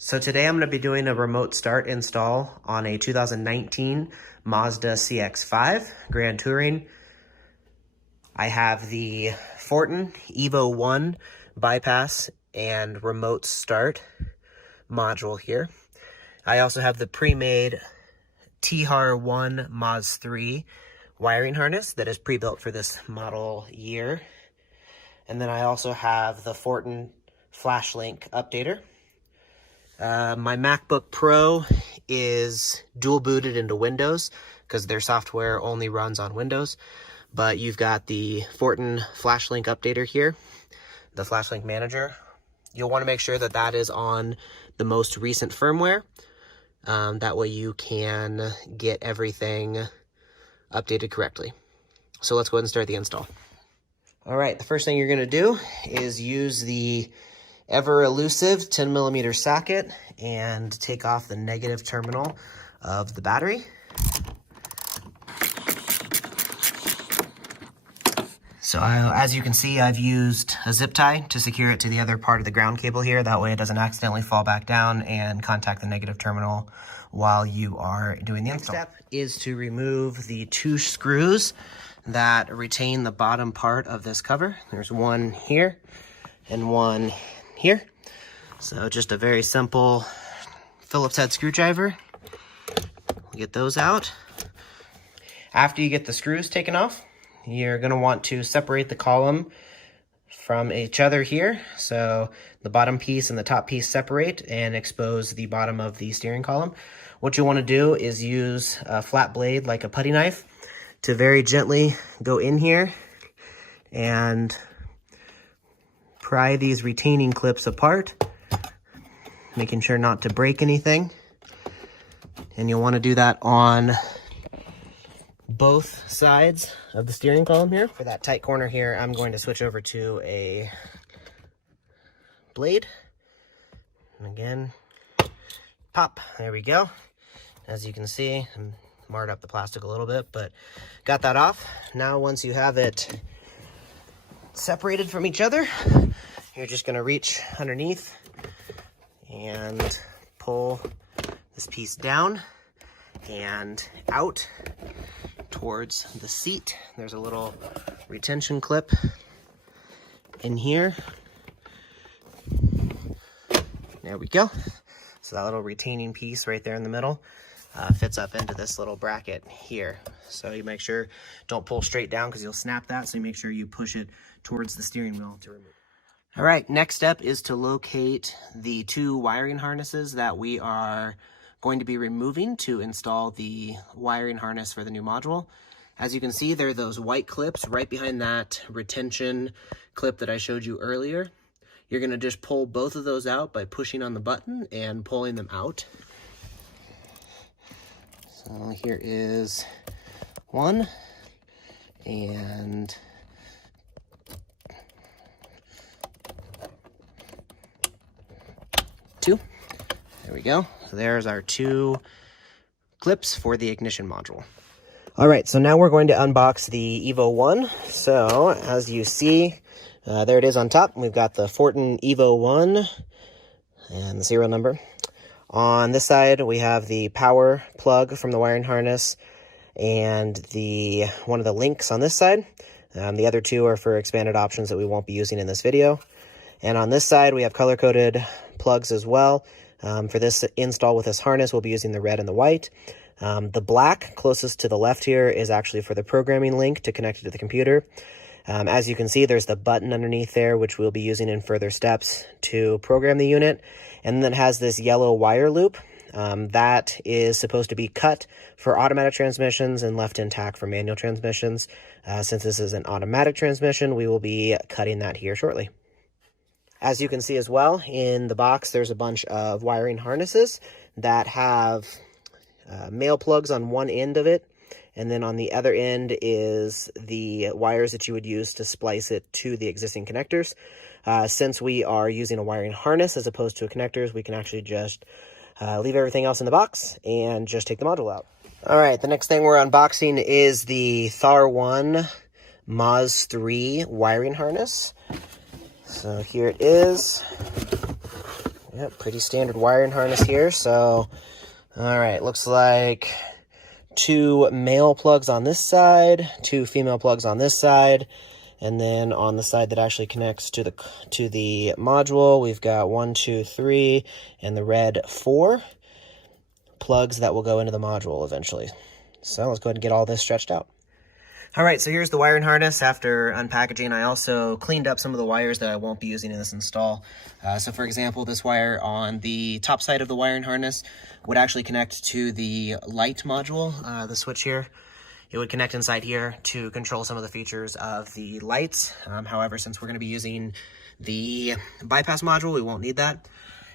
So today I'm going to be doing a remote start install on a 2019 Mazda CX-5 Grand Touring. I have the Fortin Evo-One bypass and remote start module here. I also have the pre-made Thar-One-Maz3 wiring harness that is pre-built for this model year. And then I also have the Fortin Flash Link updater. My MacBook Pro is dual booted into Windows because their software only runs on Windows. But you've got the Fortin Flash Link updater here, the Flash Link manager. You'll want to make sure that that is on the most recent firmware. That way you can get everything updated correctly. So let's go ahead and start the install. All right, the first thing you're going to do is use the ever elusive 10mm socket and take off the negative terminal of the battery. So as you can see, I've used a zip tie to secure it to the other part of the ground cable here. That way it doesn't accidentally fall back down and contact the negative terminal while you are doing the install. Next step is to remove the two screws that retain the bottom part of this cover. There's one here and one here. So just a very simple Phillips head screwdriver. Get those out. After you get the screws taken off, you're going to want to separate the column from each other here. So the bottom piece and the top piece separate and expose the bottom of the steering column. What you want to do is use a flat blade like a putty knife to very gently go in here and pry these retaining clips apart, making sure not to break anything. And you'll want to do that on both sides of the steering column here. For that tight corner here, I'm going to switch over to a blade. And again, pop, there we go. As you can see, I'm marred up the plastic a little bit, but got that off. Now, once you have it separated from each other, you're just going to reach underneath and pull this piece down and out towards the seat. There's a little retention clip in here. There we go. So that little retaining piece right there in the middle fits up into this little bracket here. So you make sure, don't pull straight down because you'll snap that. So you make sure you push it towards the steering wheel to remove it. All right, next step is to locate the two wiring harnesses that we are going to be removing to install the wiring harness for the new module. As you can see, there are those white clips right behind that retention clip that I showed you earlier. You're going to just pull both of those out by pushing on the button and pulling them out. So here is one, and two. There we go. So there's our two clips for the ignition module. All right, so now we're going to unbox the Evo-One. So as you see, there it is on top. We've got the Fortin Evo-One and the serial number. On this side, we have the power plug from the wiring harness and one of the links on this side. The other two are for expanded options that we won't be using in this video. And on this side, we have color-coded plugs as well. For this install with this harness, we'll be using the red and the white. The black closest to the left here is actually for the programming link to connect it to the computer. As you can see, there's the button underneath there, which we'll be using in further steps to program the unit. And then it has this yellow wire loop. That is supposed to be cut for automatic transmissions and left intact for manual transmissions. Since this is an automatic transmission, we will be cutting that here shortly. As you can see as well, in the box, there's a bunch of wiring harnesses that have male plugs on one end of it. And then on the other end is the wires that you would use to splice it to the existing connectors. Since we are using a wiring harness as opposed to a connectors, we can actually just leave everything else in the box and just take the module out. All right, the next thing we're unboxing is the Thar-One-Maz3 wiring harness. So here it is. Yep, pretty standard wiring harness here. So, all right, looks like 2 male plugs on this side, 2 female plugs on this side, and then on the side that actually connects to the module, we've got 1, 2, 3, and the red 4 plugs that will go into the module eventually. So let's go ahead and get all this stretched out. All right, so here's the wiring harness after unpackaging. I also cleaned up some of the wires that I won't be using in this install. So for example, this wire on the top side of the wiring harness would actually connect to the light module, the switch here. It would connect inside here to control some of the features of the lights. However, since we're going to be using the bypass module, we won't need that.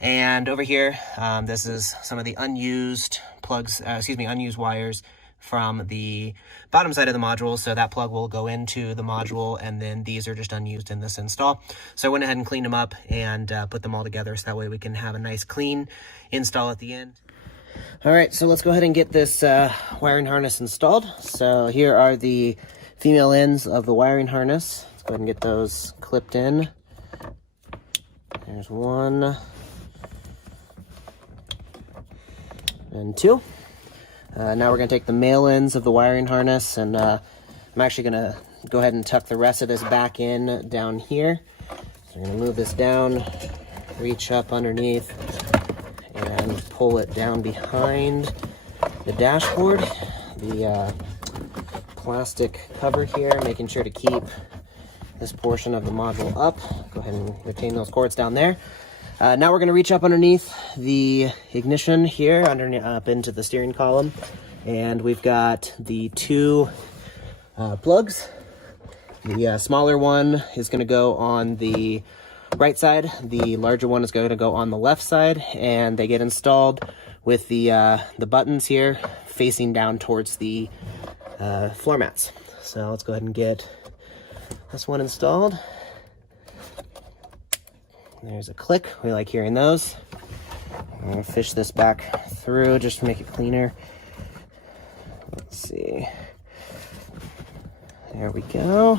And over here, this is some of the unused plugs, unused wires from the bottom side of the module. So that plug will go into the module, and then these are just unused in this install. So I went ahead and cleaned them up and put them all together, so that way we can have a nice clean install at the end. All right, so let's go ahead and get this wiring harness installed. So here are the female ends of the wiring harness. Let's go ahead and get those clipped in. There's 1 and 2. Now we're going to take the male ends of the wiring harness, and I'm actually going to go ahead and tuck the rest of this back in down here. So we're going to move this down, reach up underneath, and pull it down behind the dashboard. The plastic cover here, making sure to keep this portion of the module up. Go ahead and retain those cords down there. Now we're going to reach up underneath the ignition here, up into the steering column, and we've got the 2 plugs. The smaller one is going to go on the right side. The larger one is going to go on the left side, and they get installed with the buttons here facing down towards the floor mats. So let's go ahead and get this one installed. There's a click. We like hearing those. I'm going to fish this back through just to make it cleaner. Let's see. There we go.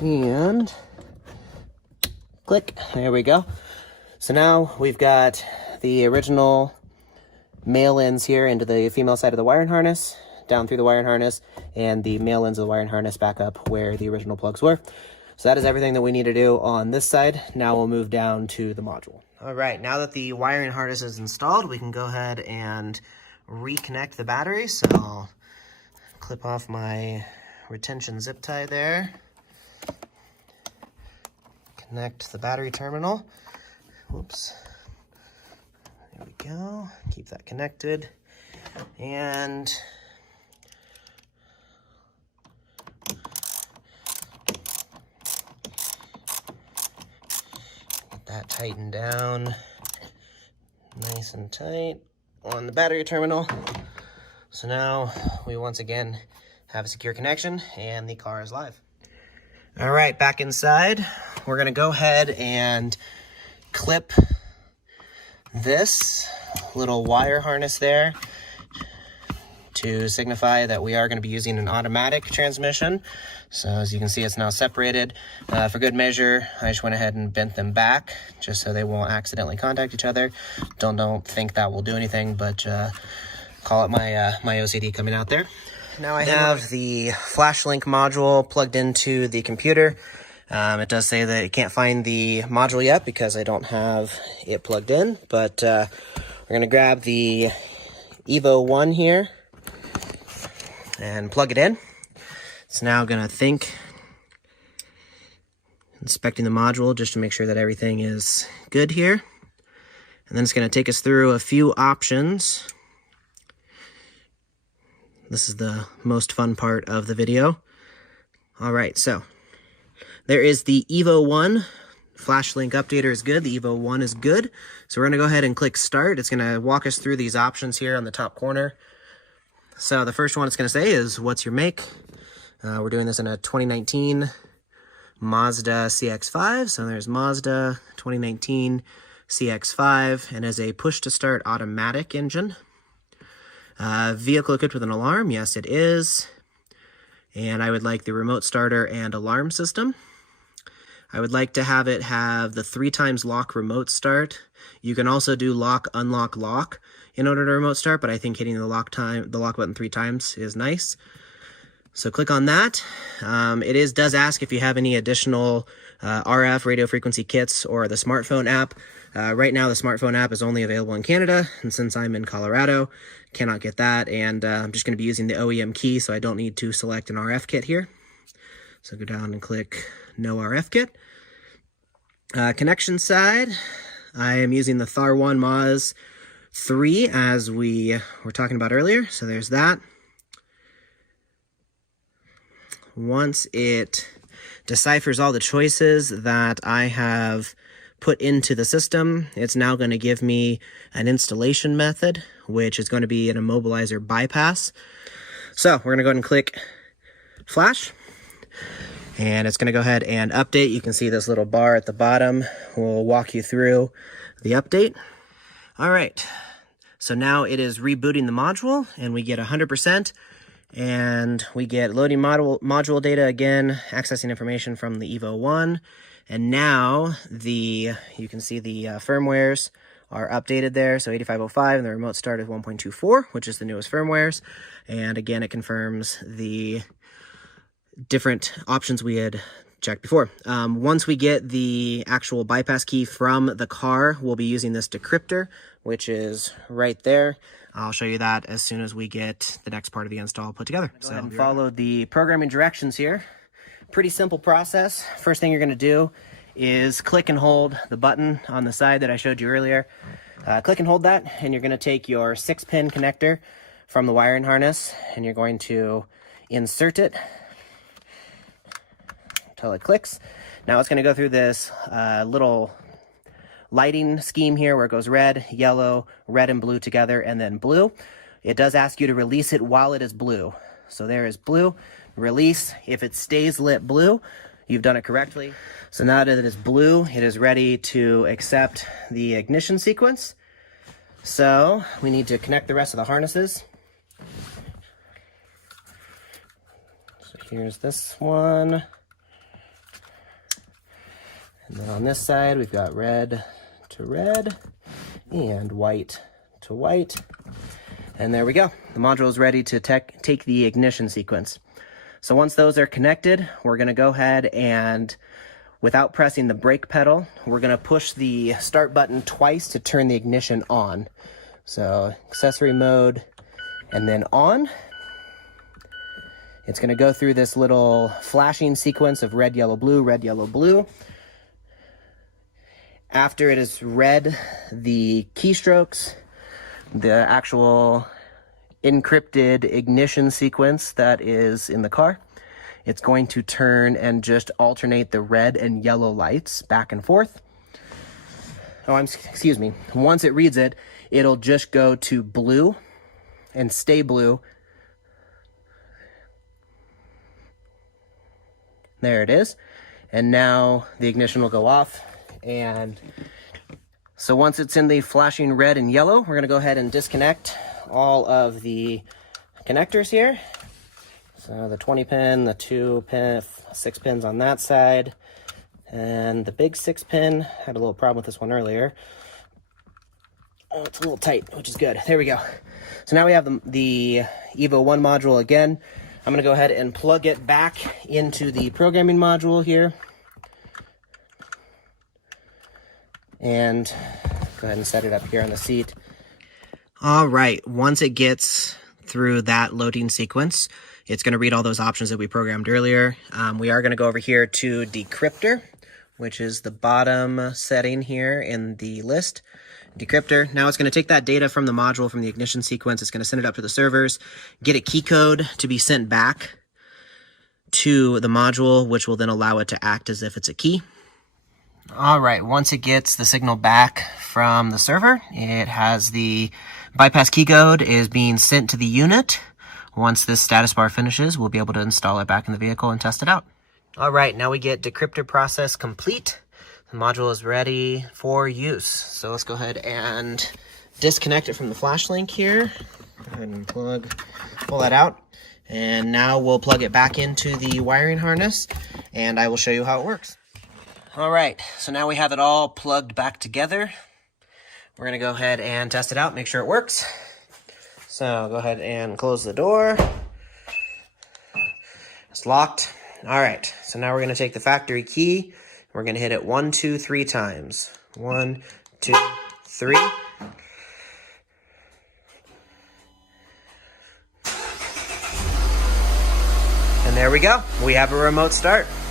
And click. There we go. So now we've got the original male ends here into the female side of the wiring harness, down through the wiring harness, and the male ends of the wiring harness back up where the original plugs were. So that is everything that we need to do on this side. Now we'll move down to the module. All right, now that the wiring harness is installed, we can go ahead and reconnect the battery. So I'll clip off my retention zip tie there. Connect the battery terminal. Whoops. There we go. Keep that connected. And that tightened down nice and tight on the battery terminal. So now we once again have a secure connection and the car is live. All right, back inside, we're gonna go ahead and clip this little wire harness there to signify that we are going to be using an automatic transmission. So as you can see, it's now separated. For good measure, I just went ahead and bent them back just so they won't accidentally contact each other. Don't think that will do anything, but call it my OCD coming out there. Now I have the flash link module plugged into the computer. It does say that it can't find the module yet because I don't have it plugged in, but we're going to grab the Evo-One here and plug it in. It's now going to think, inspecting the module just to make sure that everything is good here. And then it's going to take us through a few options. This is the most fun part of the video. All right, so there is the Evo-One. Flash link updater is good. The Evo-One is good. So we're going to go ahead and click start. It's going to walk us through these options here on the top corner. So the first one it's going to say is, what's your make? We're doing this in a 2019 Mazda CX-5. So there's Mazda 2019 CX-5, and as a push-to-start automatic engine. Vehicle equipped with an alarm. Yes, it is. And I would like the remote starter and alarm system. I would like to have it have the 3x lock remote start. You can also do lock, unlock, lock in order to remote start, but I think hitting the lock button 3 times is nice. So click on that. It does ask if you have any additional RF radio frequency kits or the smartphone app. Right now the smartphone app is only available in Canada, and since I'm in Colorado, cannot get that, and I'm just going to be using the OEM key, so I don't need to select an RF kit here. So go down and click no RF kit. Connection side, I am using the Thar-One-Maz3 as we were talking about earlier, so there's that. Once it deciphers all the choices that I have put into the system, it's now going to give me an installation method, which is going to be an immobilizer bypass. So we're going to go ahead and click flash, and it's going to go ahead and update. You can see this little bar at the bottom will walk you through the update. All right, so now it is rebooting the module, and we get 100%. And we get loading module data again, accessing information from the Evo-One. And now you can see the firmwares are updated there. So 8505 and the remote start is 1.24, which is the newest firmwares. And again, it confirms the different options we had checked before. Once we get the actual bypass key from the car, we'll be using this decryptor, which is right there. I'll show you that as soon as we get the next part of the install put together. So follow the programming directions here. Pretty simple process. First thing you're going to do is click and hold the button on the side that I showed you earlier. Click and hold that, and you're going to take your 6-pin connector from the wiring harness, and you're going to insert it until it clicks. Now it's going to go through this little lighting scheme here where it goes red, yellow, red and blue together, and then blue. It does ask you to release it while it is blue. So there is blue, release. If it stays lit blue, you've done it correctly. So now that it is blue, it is ready to accept the ignition sequence. So we need to connect the rest of the harnesses. So here's this one. And then on this side, we've got red to red and white to white. And there we go. The module is ready to take the ignition sequence. So once those are connected, we're going to go ahead and, without pressing the brake pedal, we're going to push the start button twice to turn the ignition on. So accessory mode and then on. It's going to go through this little flashing sequence of red, yellow, blue, red, yellow, blue. After it has read the keystrokes, the actual encrypted ignition sequence that is in the car, it's going to turn and just alternate the red and yellow lights back and forth. Excuse me. Once it reads it, it'll just go to blue and stay blue. There it is. And now the ignition will go off. And so once it's in the flashing red and yellow, we're going to go ahead and disconnect all of the connectors here. So the 20 pin, the 2 pin, 6 pins on that side, and the big 6 pin. Had a little problem with this one earlier. Oh, it's a little tight, which is good. There we go. So now we have the Evo-One module again. I'm going to go ahead and plug it back into the programming module here. And go ahead and set it up here on the seat. All right, once it gets through that loading sequence, it's going to read all those options that we programmed earlier. We are going to go over here to decryptor, which is the bottom setting here in the list. Decryptor. Now it's going to take that data from the module, from the ignition sequence. It's going to send it up to the servers, get a key code to be sent back to the module, which will then allow it to act as if it's a key. All right, once it gets the signal back from the server, it has the bypass key code is being sent to the unit. Once this status bar finishes, we'll be able to install it back in the vehicle and test it out. All right, now we get decryptor process complete. The module is ready for use. So let's go ahead and disconnect it from the flash link here. Go ahead and pull that out. And now we'll plug it back into the wiring harness, and I will show you how it works. All right, so now we have it all plugged back together. We're gonna go ahead and test it out, make sure it works. So go ahead and close the door. It's locked. All right, so now we're gonna take the factory key. We're gonna hit it 1, 2, 3 times. 1, 2, 3. And there we go. We have a remote start.